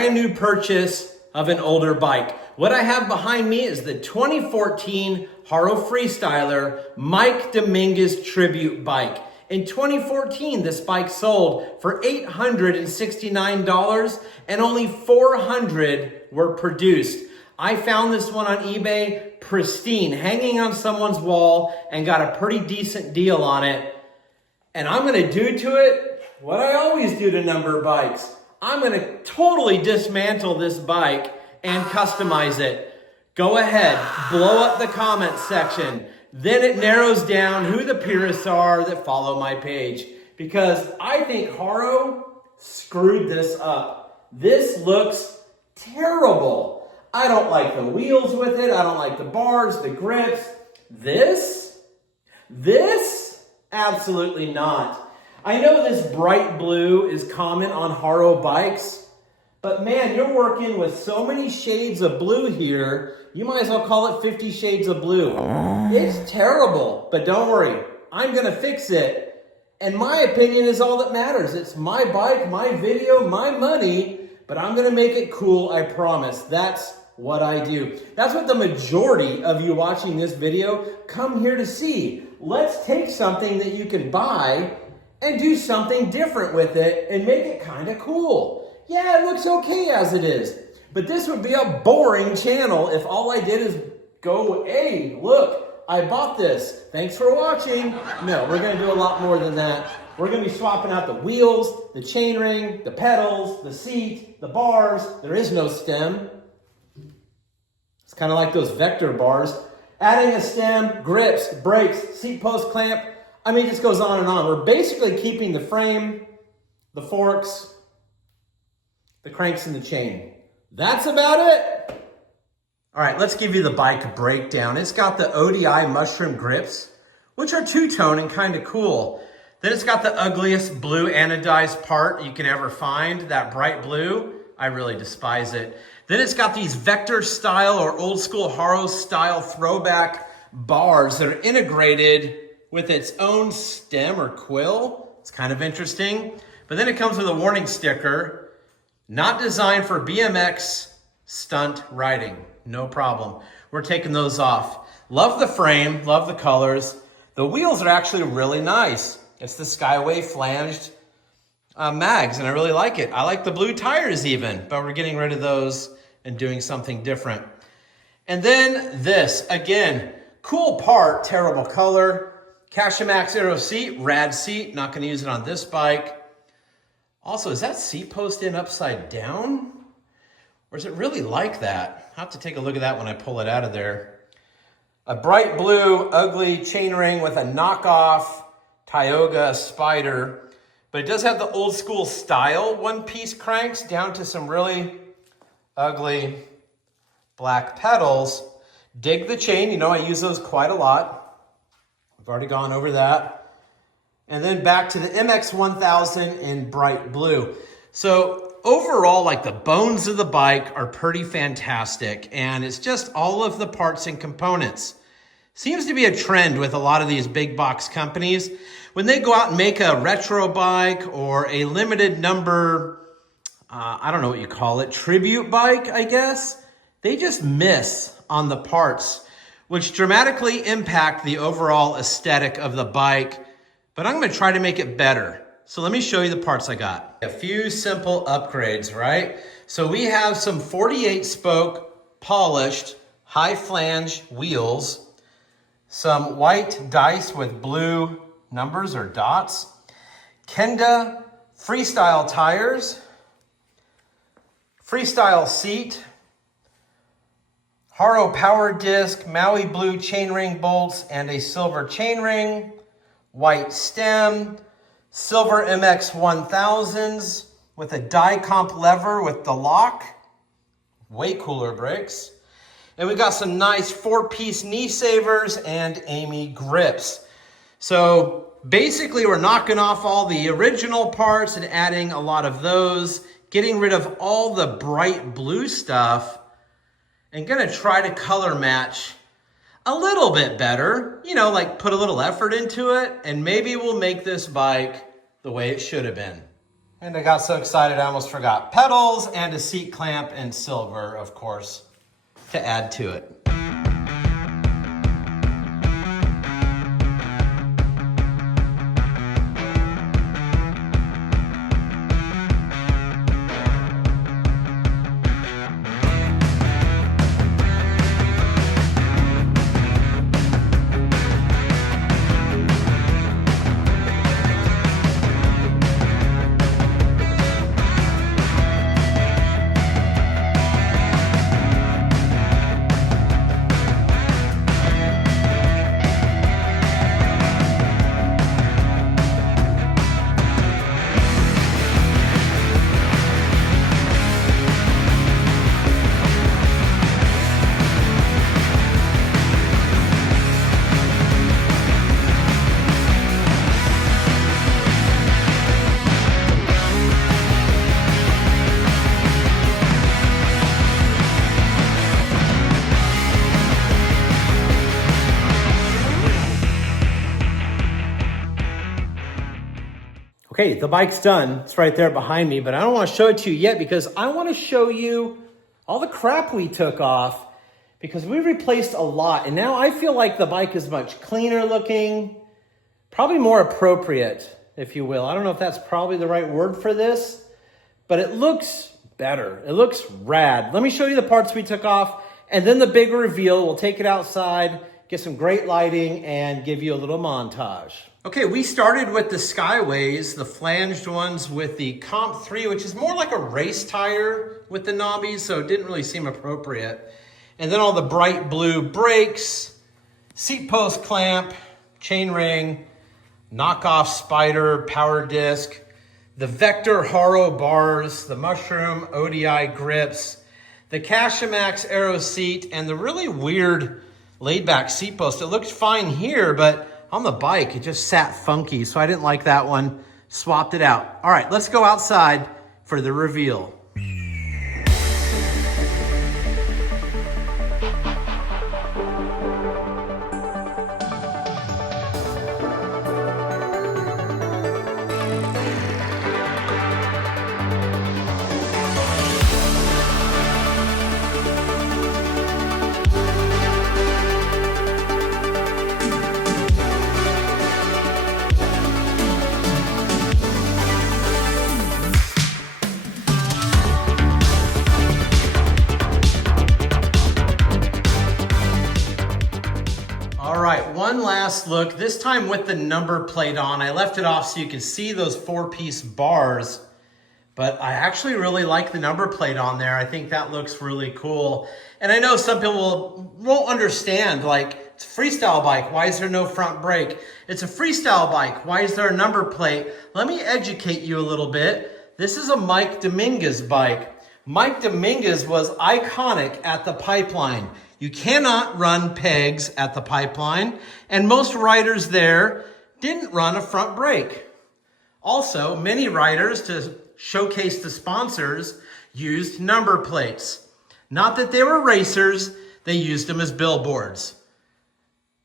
brand new purchase of an older bike. What I have behind me is the 2014 Haro Freestyler Mike Dominguez tribute bike. In 2014, this bike sold for $869 and only 400 were produced. I found this one on eBay, pristine, hanging on someone's wall, and got a pretty decent deal on it. And I'm gonna do to it what I always do to number bikes. I'm gonna totally dismantle this bike and customize it. Go ahead, blow up the comment section. Then it narrows down who the purists are that follow my page. Because I think Haro screwed this up. This looks terrible. I don't like the wheels with it. I don't like the bars, the grips. This, absolutely not. I know this bright blue is common on Haro bikes, but man, you're working with so many shades of blue here, you might as well call it 50 Shades of Blue. It's terrible, but don't worry, I'm gonna fix it. And my opinion is all that matters. It's my bike, my video, my money, but I'm gonna make it cool, I promise. That's what I do. That's what the majority of you watching this video come here to see. Let's take something that you can buy and do something different with it and make it kind of cool. Yeah, it looks okay as it is, but this would be a boring channel if all I did is go, hey, look, I bought this. Thanks for watching. No, we're gonna do a lot more than that. We're gonna be swapping out the wheels, the chainring, the pedals, the seat, the bars. There is no stem. It's kind of like those vector bars. Adding a stem, grips, brakes, seat post clamp. I mean, it just goes on and on. We're basically keeping the frame, the forks, the cranks, and the chain. That's about it. All right, let's give you the bike breakdown. It's got the ODI mushroom grips, which are two-tone and kind of cool. Then it's got the ugliest blue anodized part you can ever find, that bright blue. I really despise it. Then it's got these vector style or old school Haro style throwback bars that are integrated with its own stem or quill. It's kind of interesting. But then it comes with a warning sticker, not designed for BMX stunt riding. No problem. We're taking those off. Love the frame, love the colors. The wheels are actually really nice. It's the Skyway flanged mags, and I really like it. I like the blue tires even, but we're getting rid of those and doing something different. And then this, again, cool part, terrible color. Cashimax Aero seat, rad seat, not gonna use it on this bike. Also, is that seat post in upside down? Or is it really like that? I'll have to take a look at that when I pull it out of there. A bright blue, ugly chainring with a knockoff Tioga Spider, but it does have the old school style one-piece cranks down to some really ugly black pedals. Dig the chain, you know I use those quite a lot. We've already gone over that. And then back to the MX-1000 in bright blue. So overall, like the bones of the bike are pretty fantastic, and it's just all of the parts and components. Seems to be a trend with a lot of these big box companies. When they go out and make a retro bike or a limited number, I don't know what you call it, tribute bike, I guess, they just miss on the parts, which dramatically impact the overall aesthetic of the bike. But I'm gonna try to make it better. So let me show you the parts I got. A few simple upgrades, right? So we have some 48 spoke polished high flange wheels, some white dice with blue numbers or dots, Kenda freestyle tires, freestyle seat, Haro power disc, Maui blue chainring bolts and a silver chainring, white stem, silver MX-1000s with a die comp lever with the lock, way cooler brakes. And we got some nice 4-piece knee savers and Amy grips. So basically we're knocking off all the original parts and adding a lot of those, getting rid of all the bright blue stuff, and gonna try to color match a little bit better, you know, like put a little effort into it, and maybe we'll make this bike the way it should have been. And I got so excited I almost forgot. Pedals and a seat clamp in silver, of course, to add to it. Okay, the bike's done. It's right there behind me, but I don't want to show it to you yet because I want to show you all the crap we took off because we replaced a lot. And now I feel like the bike is much cleaner looking, probably more appropriate, if you will. I don't know if that's probably the right word for this, but it looks better. It looks rad. Let me show you the parts we took off and then the big reveal. We'll take it outside, get some great lighting, and give you a little montage. Okay, we started with the Skyways, the flanged ones with the Comp 3, which is more like a race tire with the knobbies, so it didn't really seem appropriate. And then all the bright blue brakes, seat post clamp, chain ring, knockoff Spider, power disc, the Vector Haro bars, the Mushroom ODI grips, the Cashamax Aero seat, and the really weird laid back seat post. It looked fine here, but on the bike, it just sat funky, so I didn't like that one. Swapped it out. All right, let's go outside for the reveal. One last look, this time with the number plate on. I left it off so you can see those 4-piece bars, but I actually really like the number plate on there. I think that looks really cool. And I know some people won't understand, like, it's a freestyle bike, why is there no front brake? It's a freestyle bike, why is there a number plate? Let me educate you a little bit. This is a Mike Dominguez bike. Mike Dominguez was iconic at the Pipeline. You cannot run pegs at the Pipeline, and most riders there didn't run a front brake. Also, many riders, to showcase the sponsors, used number plates. Not that they were racers, they used them as billboards.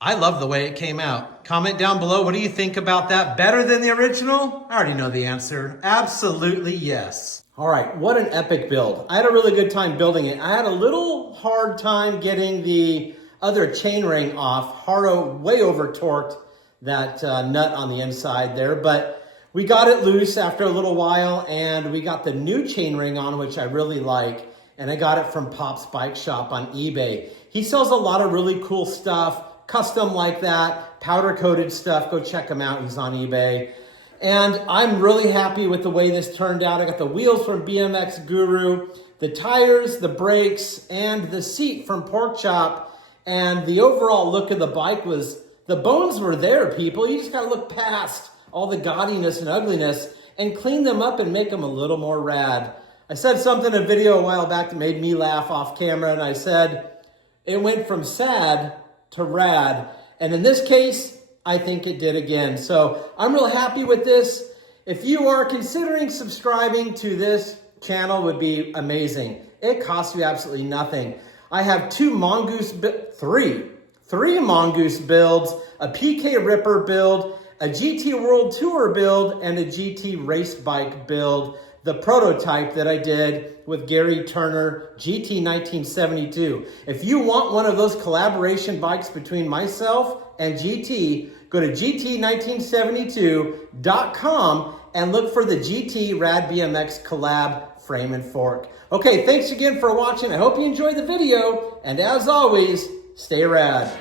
I love the way it came out. Comment down below, what do you think about that? Better than the original? I already know the answer. Absolutely yes. All right, what an epic build. I had a really good time building it. I had a little hard time getting the other chainring off. Haro way over torqued that nut on the inside there, but we got it loose after a little while and we got the new chainring on, which I really like, and I got it from Pop's Bike Shop on eBay. He sells a lot of really cool stuff, custom like that, powder coated stuff. Go check him out, he's on eBay. And I'm really happy with the way this turned out. I got the wheels from BMX Guru, the tires, the brakes, and the seat from Pork Chop. And the overall look of the bike was, the bones were there, people. You just gotta look past all the gaudiness and ugliness and clean them up and make them a little more rad. I said something in a video a while back that made me laugh off camera, and I said, it went from sad to rad. And in this case, I think it did again. So I'm real happy with this. If you are considering subscribing to this channel, would be amazing. It costs you absolutely nothing. I have three Mongoose builds, a PK Ripper build, a GT World Tour build and a GT race bike build, the prototype that I did with Gary Turner, GT 1972. If you want one of those collaboration bikes between myself and GT, go to gt1972.com and look for the GT RADBMX Collab frame and fork. Okay, thanks again for watching. I hope you enjoyed the video, and as always, stay rad.